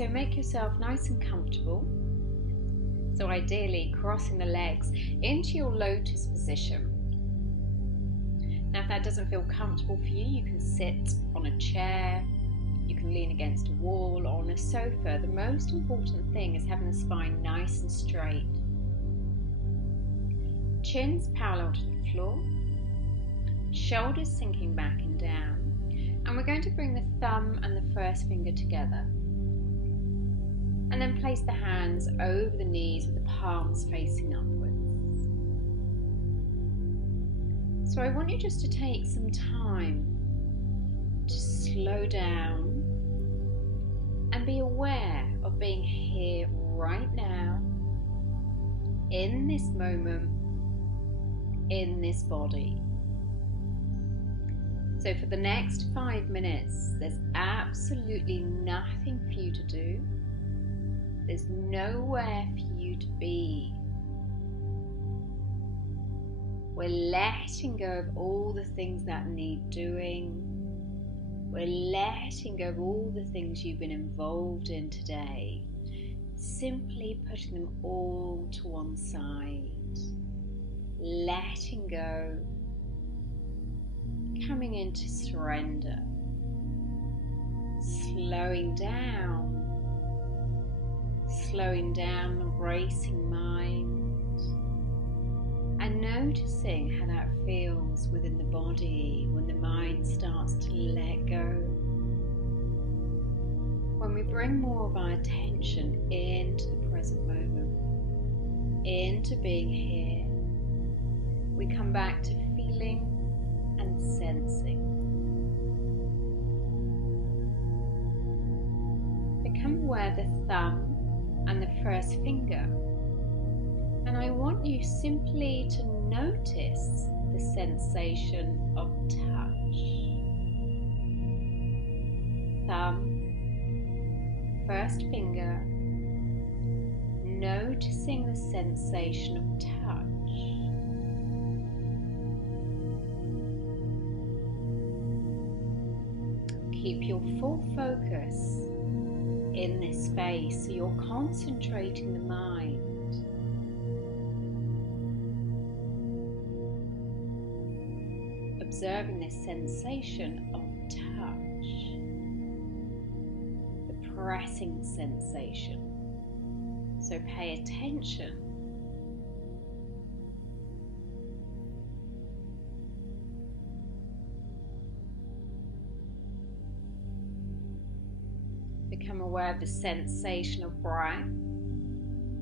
So make yourself nice and comfortable. So ideally crossing the legs into your lotus position. Now if that doesn't feel comfortable for you, you can sit on a chair, you can lean against a wall or on a sofa. The most important thing is having the spine nice and straight. Chin's parallel to the floor, shoulders sinking back and down, and we're going to bring the thumb and the first finger together. And then place the hands over the knees with the palms facing upwards. So I want you just to take some time to slow down and be aware of being here right now, in this moment, in this body. So for the next 5 minutes, there's absolutely nothing for you to do. There's nowhere for you to be. We're letting go of all the things that need doing. We're letting go of all the things you've been involved in today. Simply putting them all to one side. Letting go. Coming into surrender. Slowing down the racing mind, and noticing how that feels within the body when the mind starts to let go. When we bring more of our attention into the present moment, into being here, we come back to feeling and sensing. Become aware of the thumb and the first finger, and I want you simply to notice the sensation of touch. Thumb, first finger, noticing the sensation of touch. Keep your full focus in this space, so you're concentrating the mind. Observing this sensation of touch, the pressing sensation. So pay attention. Become aware of the sensation of breath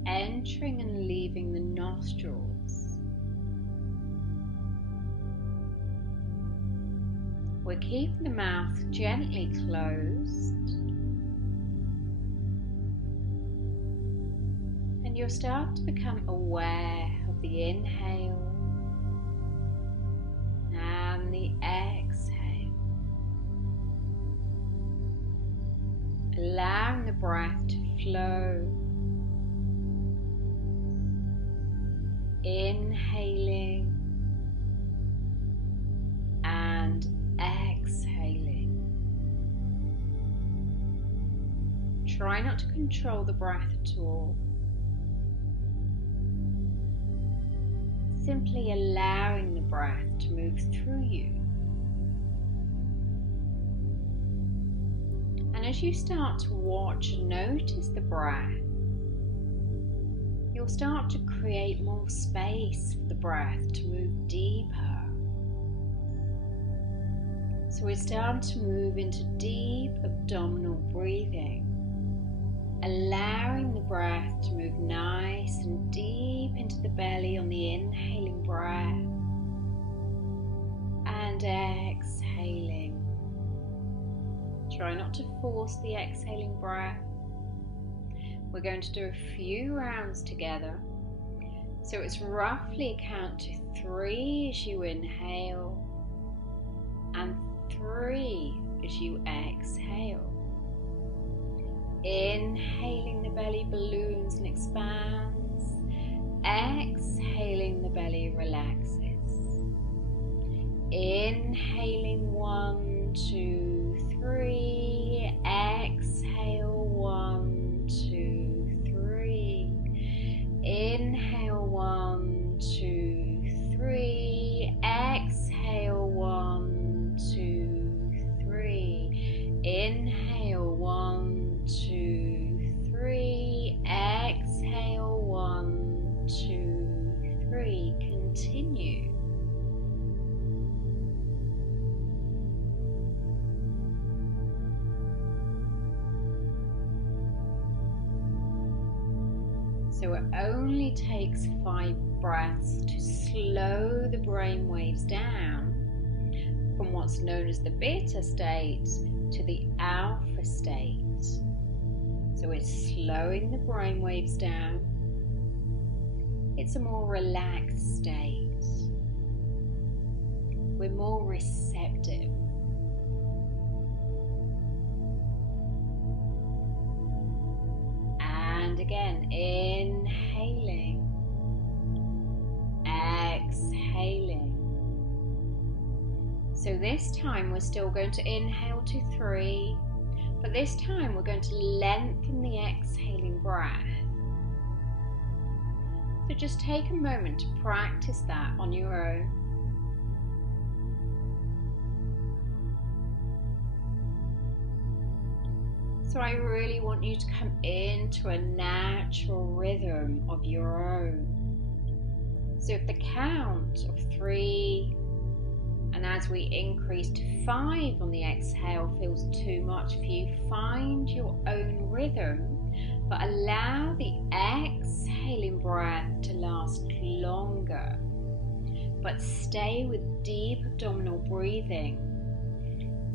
entering and leaving the nostrils. We're keeping the mouth gently closed, and you'll start to become aware of the inhale and the exhale. Allowing the breath to flow, inhaling and exhaling. Try not to control the breath at all. Simply allowing the breath to move through you. And as you start to watch and notice the breath, you'll start to create more space for the breath to move deeper. So we're starting to move into deep abdominal breathing, allowing the breath to move nice and deep into the belly on the inhaling breath and exhaling. Try not to force the exhaling breath. We're going to do a few rounds together. So it's roughly count to 3 as you inhale and 3 as you exhale. Inhaling, the belly balloons and expands. Exhaling, the belly relaxes. Inhaling 1, 2, 3. Exhale 1, So it only takes 5 breaths to slow the brain waves down from what's known as the beta state to the alpha state. So it's slowing the brain waves down. It's a more relaxed state. We're more receptive. And again, inhaling, exhaling. So this time we're still going to inhale to 3, but this time we're going to lengthen the exhaling breath. So just take a moment to practice that on your own. So I really want you to come into a natural rhythm of your own. So if the count of 3, and as we increase to 5 on the exhale feels too much for you, find your own rhythm, but allow the exhaling breath to last longer. But stay with deep abdominal breathing.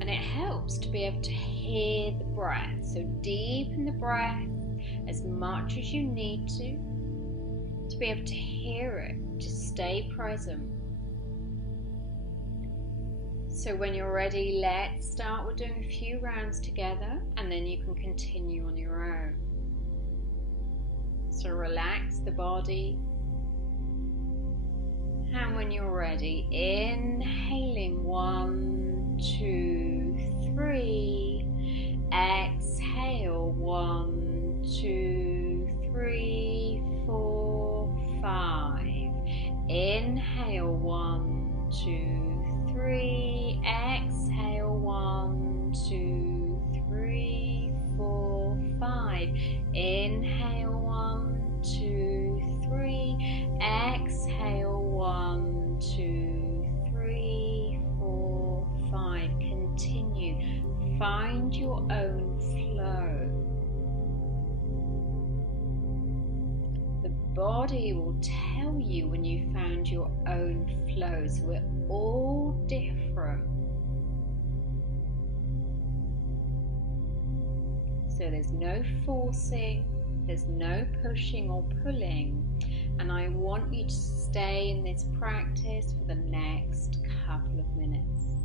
And it helps to be able to hear the breath. So deepen the breath as much as you need to be able to hear it, to stay present. So when you're ready, let's start with doing a few rounds together, and then you can continue on your own. So relax the body. And when you're ready, inhaling 1, 2, 3. Exhale 1, 2, 3, 4, 5. Inhale 1, 2, 3. Exhale 1, 2, 3, 4, 5. Inhale 1, 2, 3. Exhale 1, 2, 3, 4, 5. Continue. Find your own flow. The body will tell you when you found your own flow. So we're all different. So there's no forcing, there's no pushing or pulling. And I want you to stay in this practice for the next couple of minutes.